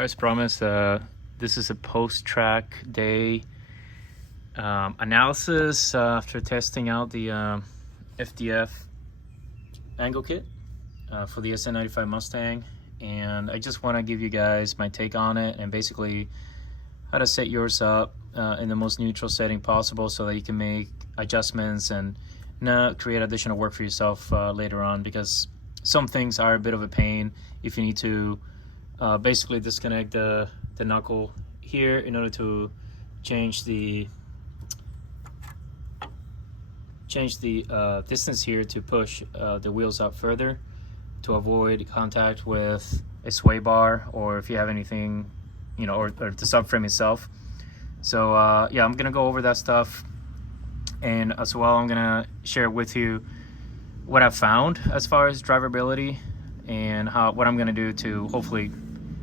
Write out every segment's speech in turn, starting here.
As promised, this is a post-track day analysis after testing out the FDF Angle kit for the SN95 Mustang, and I just want to give you guys my take on it and basically how to set yours up in the most neutral setting possible so that you can make adjustments and not create additional work for yourself later on, because some things are a bit of a pain if you need to basically disconnect the knuckle here in order to change the distance here to push the wheels up further to avoid contact with a sway bar, or if you have anything, you know, or the subframe itself. So yeah, I'm gonna go over that stuff, and as well I'm gonna share with you what I've found as far as drivability and what I'm gonna do to hopefully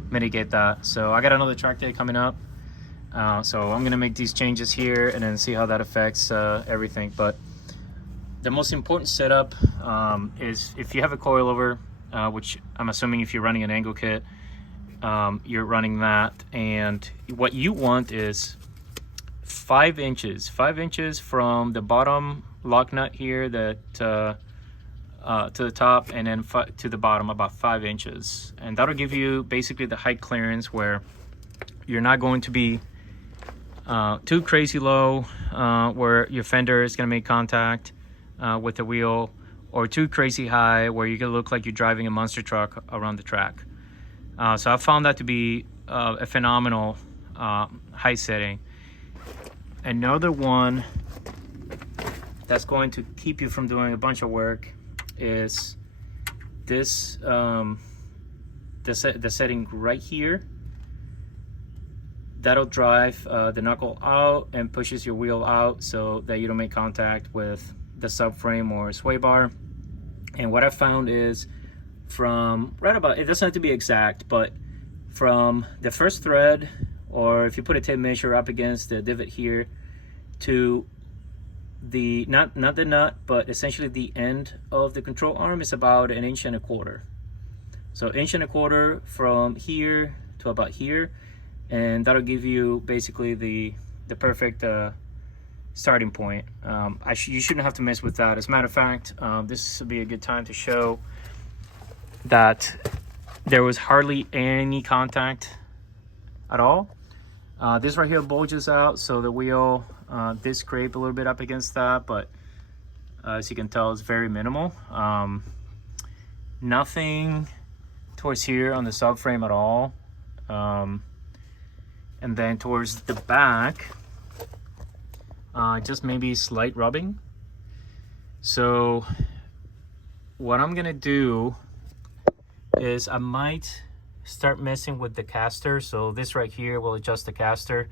mitigate that. So I got another track day coming up, so I'm gonna make these changes here and then see how that affects everything. But the most important setup is if you have a coilover, which I'm assuming if you're running an Angle kit, you're running that, and what you want is 5 inches from the bottom lock nut here that to the top, and then to the bottom about 5 inches, and that'll give you basically the height clearance where you're not going to be too crazy low where your fender is going to make contact with the wheel, or too crazy high where you're going to look like you're driving a monster truck around the track. So I found that to be a phenomenal height setting. Another one that's going to keep you from doing a bunch of work is this, the setting right here. That'll drive the knuckle out and pushes your wheel out so that you don't make contact with the subframe or sway bar. And what I found is from right about, it doesn't have to be exact, but from the first thread, or if you put a tape measure up against the divot here, to the not the nut, but essentially the end of the control arm is about 1.25 inches. So 1.25 inches from here to about here, and that'll give you basically the perfect starting point. You shouldn't have to mess with that. As a matter of fact, this would be a good time to show that there was hardly any contact at all. This right here bulges out, so the wheel did scrape a little bit up against that, but as you can tell, it's very minimal. Nothing towards here on the subframe at all. And then towards the back, just maybe slight rubbing. So what I'm gonna do is I might start messing with the caster. So this right here will adjust the caster.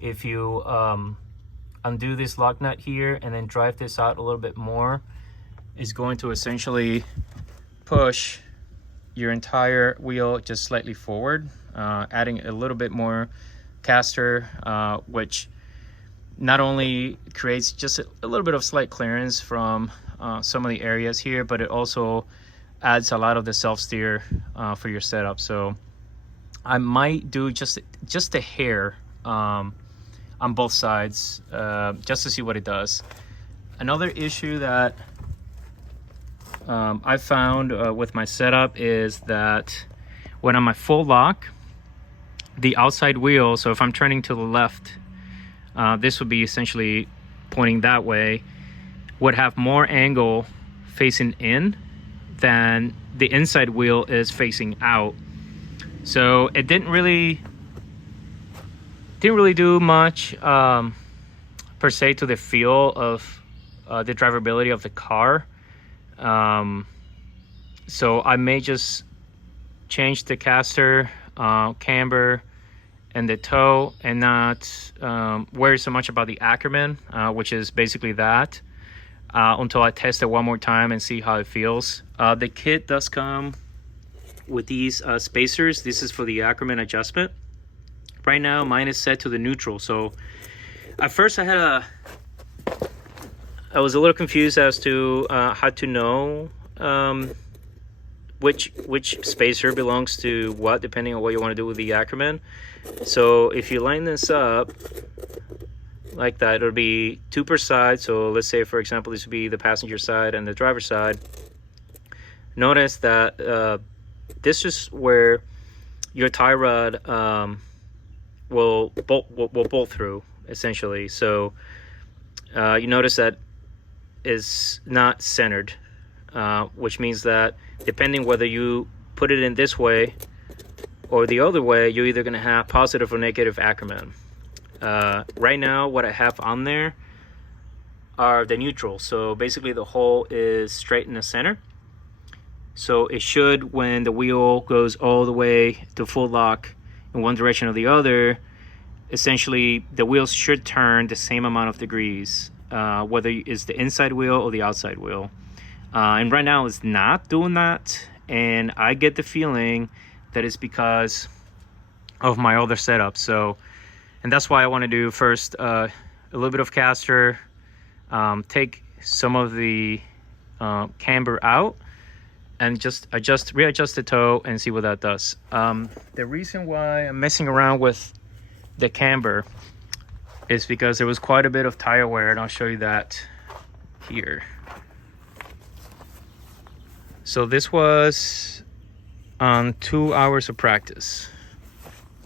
If you undo this lock nut here and then drive this out a little bit more, is going to essentially push your entire wheel just slightly forward, adding a little bit more caster, which not only creates just a little bit of slight clearance from some of the areas here, but it also adds a lot of the self-steer for your setup. So I might do just a hair on both sides, just to see what it does. Another issue that I found with my setup is that when I'm at full lock, the outside wheel, so if I'm turning to the left, this would be essentially pointing that way, would have more angle facing in than the inside wheel is facing out. So it didn't really do much per se to the feel of the drivability of the car. So I may just change the caster, camber, and the toe, and not worry so much about the Ackerman, which is basically that, until I test it one more time and see how it feels. The kit does come with these spacers. This is for the Ackerman adjustment. Right now mine is set to the neutral, so at first I was a little confused as to how to know which spacer belongs to what, depending on what you want to do with the Ackerman. So if you line this up like that, it'll be 2 per side. So let's say, for example, this would be the passenger side and the driver's side. Notice that this is where your tie rod will bolt through, essentially. So you notice that is not centered, which means that depending whether you put it in this way or the other way, you're either going to have positive or negative Ackerman. Right now, what I have on there are the neutral. So basically the hole is straight in the center. So it should, when the wheel goes all the way to full lock in one direction or the other, essentially the wheels should turn the same amount of degrees, whether it's the inside wheel or the outside wheel. And right now it's not doing that, and I get the feeling that it's because of my other setup. So, and that's why I want to do first a little bit of caster, take some of the camber out, and just readjust the toe and see what that does. The reason why I'm messing around with the camber is because there was quite a bit of tire wear, and I'll show you that here. So this was on 2 hours of practice.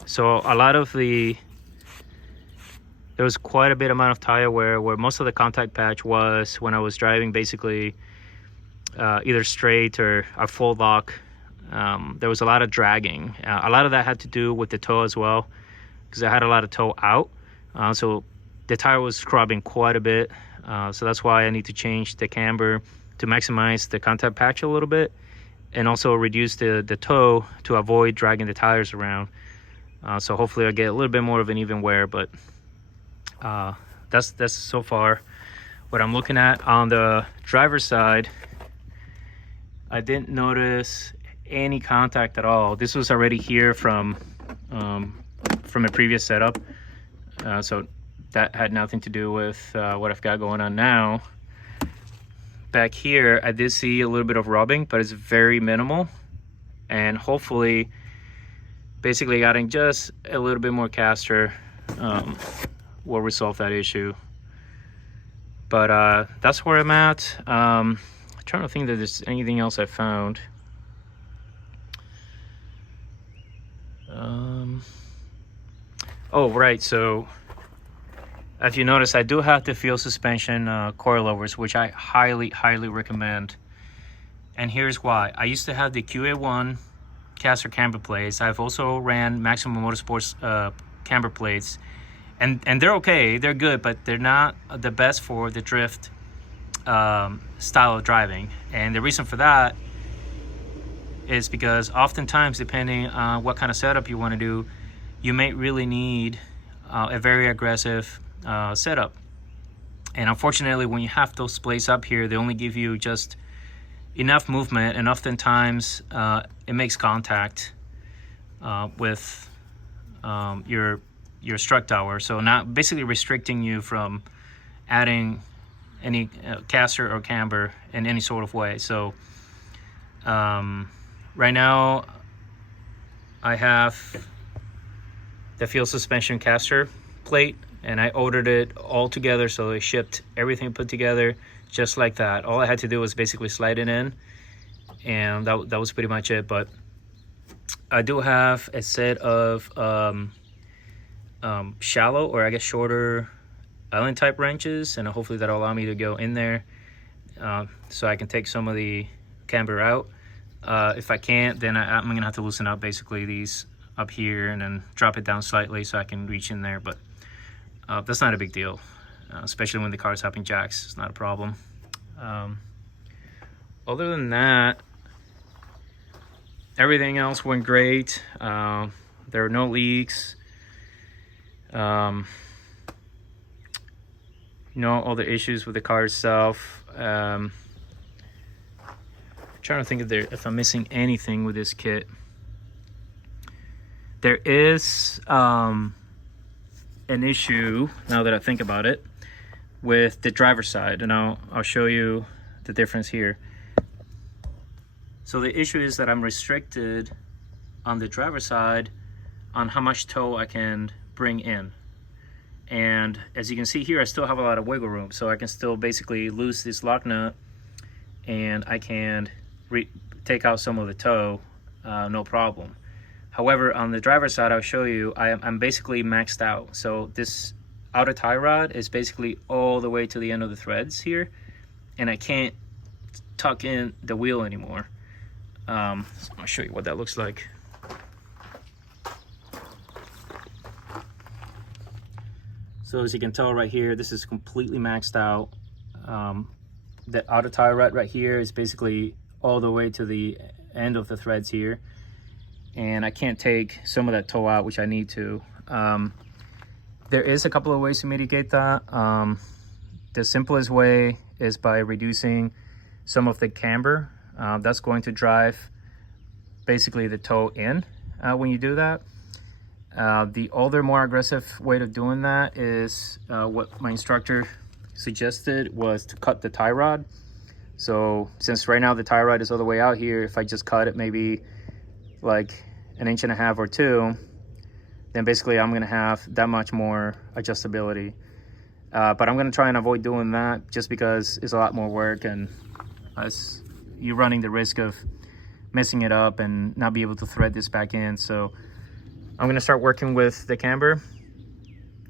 So a lot of there was quite a bit amount of tire wear, where most of the contact patch was when I was driving basically either straight or a full lock. There was a lot of dragging. A lot of that had to do with the toe as well, because I had a lot of toe out. So the tire was scrubbing quite a bit. So that's why I need to change the camber to maximize the contact patch a little bit, and also reduce the toe to avoid dragging the tires around. So hopefully I'll get a little bit more of an even wear, but that's so far what I'm looking at. On the driver's side, I didn't notice any contact at all. This was already here from a previous setup, so that had nothing to do with what I've got going on now. Back here, I did see a little bit of rubbing, but it's very minimal, and hopefully basically adding just a little bit more caster will resolve that issue. But that's where I'm at. I'm trying to think that there's anything else I found. Oh, right, so if you notice, I do have the field suspension coilovers, which I highly recommend. And here's why. I used to have the QA1 caster camber plates. I've also ran Maximum Motorsports camber plates, and they're okay, they're good, but they're not the best for the drift style of driving. And the reason for that is because oftentimes, depending on what kind of setup you want to do, you may really need a very aggressive setup. And unfortunately, when you have those plates up here, they only give you just enough movement, and oftentimes it makes contact with your strut tower, so not basically restricting you from adding any caster or camber in any sort of way. So right now I have the field suspension caster plate, and I ordered it all together, so they shipped everything put together just like that. All I had to do was basically slide it in, and that was pretty much it. But I do have a set of shallow, or I guess shorter, Allen type wrenches, and hopefully that'll allow me to go in there so I can take some of the camber out. If I can't, then I'm gonna have to loosen up basically these up here and then drop it down slightly so I can reach in there. But that's not a big deal, especially when the car's hopping jacks. It's not a problem. Other than that, everything else went great. There were no leaks. No other issues with the car itself. I'm trying to think if I'm missing anything with this kit. There is an issue, now that I think about it, with the driver's side, and I'll show you the difference here. So the issue is that I'm restricted on the driver's side on how much tow I can bring in. And as you can see here, I still have a lot of wiggle room, so I can still basically loose this lock nut and I can take out some of the tow, no problem. However, on the driver's side, I'll show you, I'm basically maxed out. So this outer tie rod is basically all the way to the end of the threads here, and I can't tuck in the wheel anymore. So I'll show you what that looks like. So as you can tell right here, this is completely maxed out. The outer tie rod right here is basically all the way to the end of the threads here, and I can't take some of that tow out, which I need to. There is a couple of ways to mitigate that. The simplest way is by reducing some of the camber. That's going to drive basically the tow in when you do that. The other more aggressive way of doing that is what my instructor suggested, was to cut the tie rod. So since right now the tie rod is all the way out here, if I just cut it maybe like 1.5 inches or 2, then basically I'm gonna have that much more adjustability. But I'm gonna try and avoid doing that just because it's a lot more work, and you're running the risk of messing it up and not be able to thread this back in. So I'm gonna start working with the camber.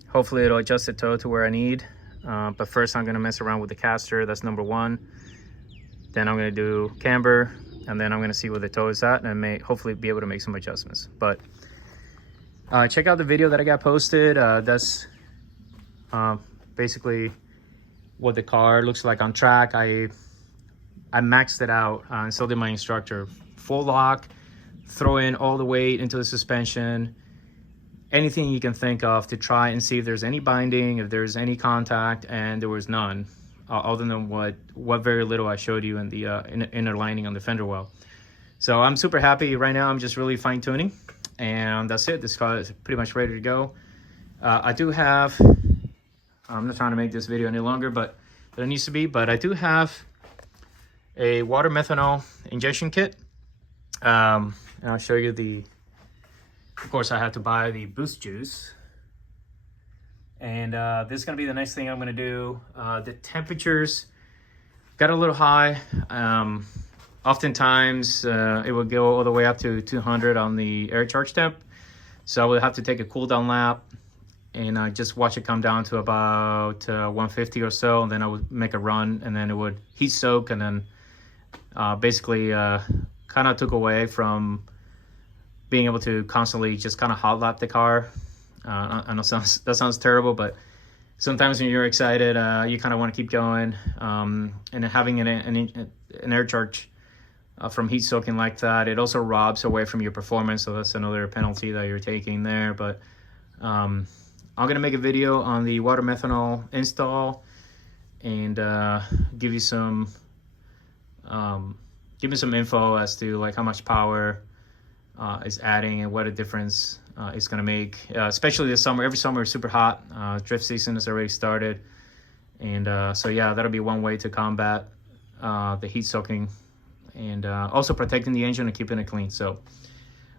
Hopefully it'll adjust the tow to where I need. But first I'm gonna mess around with the caster. That's number 1. Then I'm gonna do camber, and then I'm gonna see where the tow is at, and I may hopefully be able to make some adjustments. But check out the video that I got posted. That's basically what the car looks like on track. I maxed it out, and so did my instructor. Full lock, throw in all the weight into the suspension, anything you can think of to try and see if there's any binding, if there's any contact, and there was none, other than what very little I showed you in the inner lining on the fender well. So I'm super happy right now. I'm just really fine tuning, and that's it. This car is pretty much ready to go. I do have, I'm not trying to make this video any longer, but it needs to be, but I do have a water methanol injection kit. And I'll show you of course I had to buy the boost juice, and this is gonna be the next thing I'm gonna do. The temperatures got a little high. Oftentimes it will go all the way up to 200 on the air charge temp, so I would have to take a cool down lap and just watch it come down to about 150 or so, and then I would make a run, and then it would heat soak, and then basically kind of took away from being able to constantly just kind of hot lap the car. I know that sounds terrible, but sometimes when you're excited, you kind of want to keep going. And having an air charge from heat soaking like that, it also robs away from your performance, so that's another penalty that you're taking there. But I'm gonna make a video on the water methanol install and give you some info as to like how much power is adding and what a difference it's going to make, especially this summer. Every summer is super hot. Drift season has already started, and so yeah, that'll be one way to combat the heat soaking, and also protecting the engine and keeping it clean. So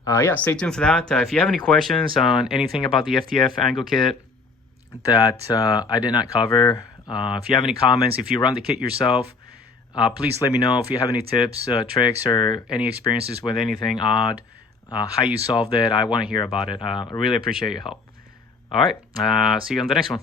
yeah, stay tuned for that. If you have any questions on anything about the FDF Angle kit that I did not cover, if you have any comments, if you run the kit yourself, please let me know. If you have any tips, tricks, or any experiences with anything odd, how you solved it, I want to hear about it. I really appreciate your help. All right, see you on the next one.